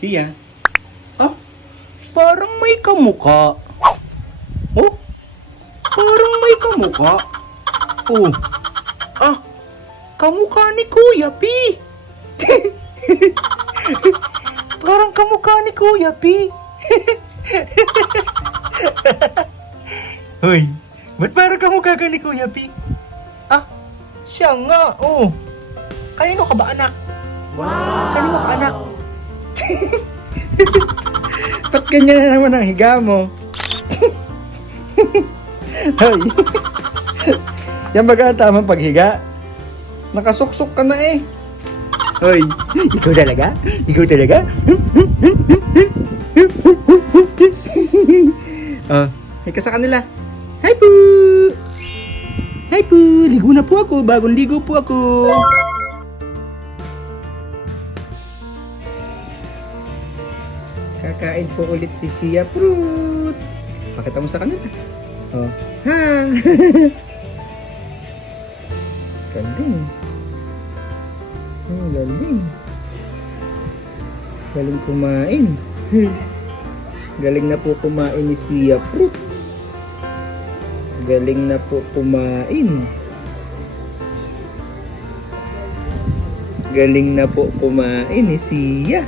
Siya? Ah, parang may kamukha. Oh, parang may kamukha. Oh, ah, kamukha ni Kuya P. Parang kamukha ni Kuya P. Hoy, ba't parang kamukha ka ni Kuya P? Ah, siya nga, oh. Kanino ka ba, anak? Wow! Kanino ka, anak? Ba't ganyan na naman ang higa mo? Hoy. Yan baga ang tamang paghiga? Nakasuksok ka na eh. Hoy, ikaw talaga? Ikaw talaga? Oh, hi ka sa kanila. Hi po! Hi po! Ligo na po ako. Bagong ligo po ako. Kakain po ulit si Sia Fruit. Pakita mo sa kanila. Oh, ha! Galing. Oh, galing. Galing kumain. Galing na po kumain ni Sia Fruit. Galing na po kumain. Galing na po kumain ni Sia.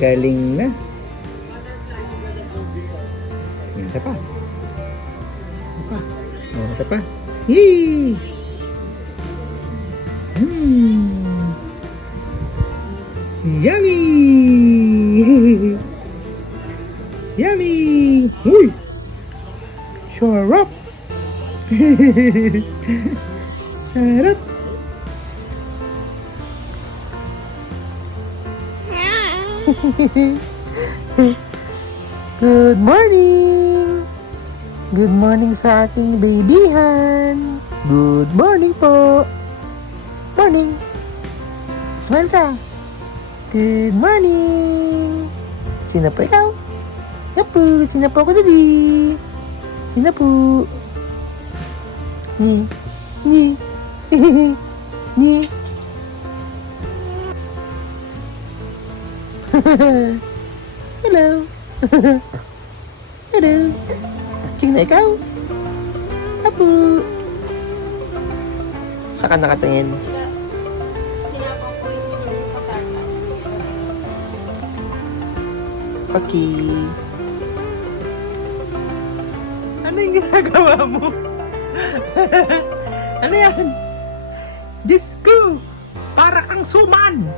Galing na. Isa pa. Isa pa. Oh, isa pa. Yee! Yummy! Yummy! Uy! Sarap! Sarap! Good morning! Good morning sa aking babyhan! Good morning po! Morning! Smile ka! Good morning! Sino po ikaw? Yapu! Sino po ako, daddy? Sino po? Ni! Ni! Ni! Hello! Hello! Sino ikaw? Apo! Saan ka nakatingin? Sinapang ko yung patatas. Okay. Ano yung ginagawa mo? Ano yan? Diyos ko! Para kang suman!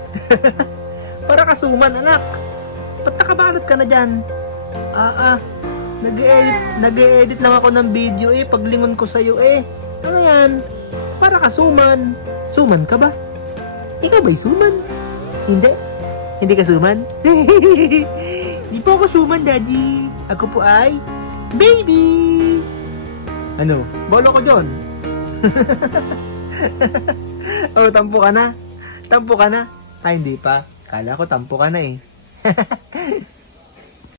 Para ka suman, anak! Ba't nakabalot ka na dyan? Nag-e-edit lang ako ng video eh, paglingon ko sa'yo eh. Ano yan? Para ka suman. Suman ka ba? Ikaw ba'y suman? Hindi? Hindi ka suman? Di po ako suman, daddy. Ako po ay baby. Ano? Bolo ko dyan. Oh, tampo ka na? Tampo ka na? Ay, hindi pa. Kala ko tampo ka na eh.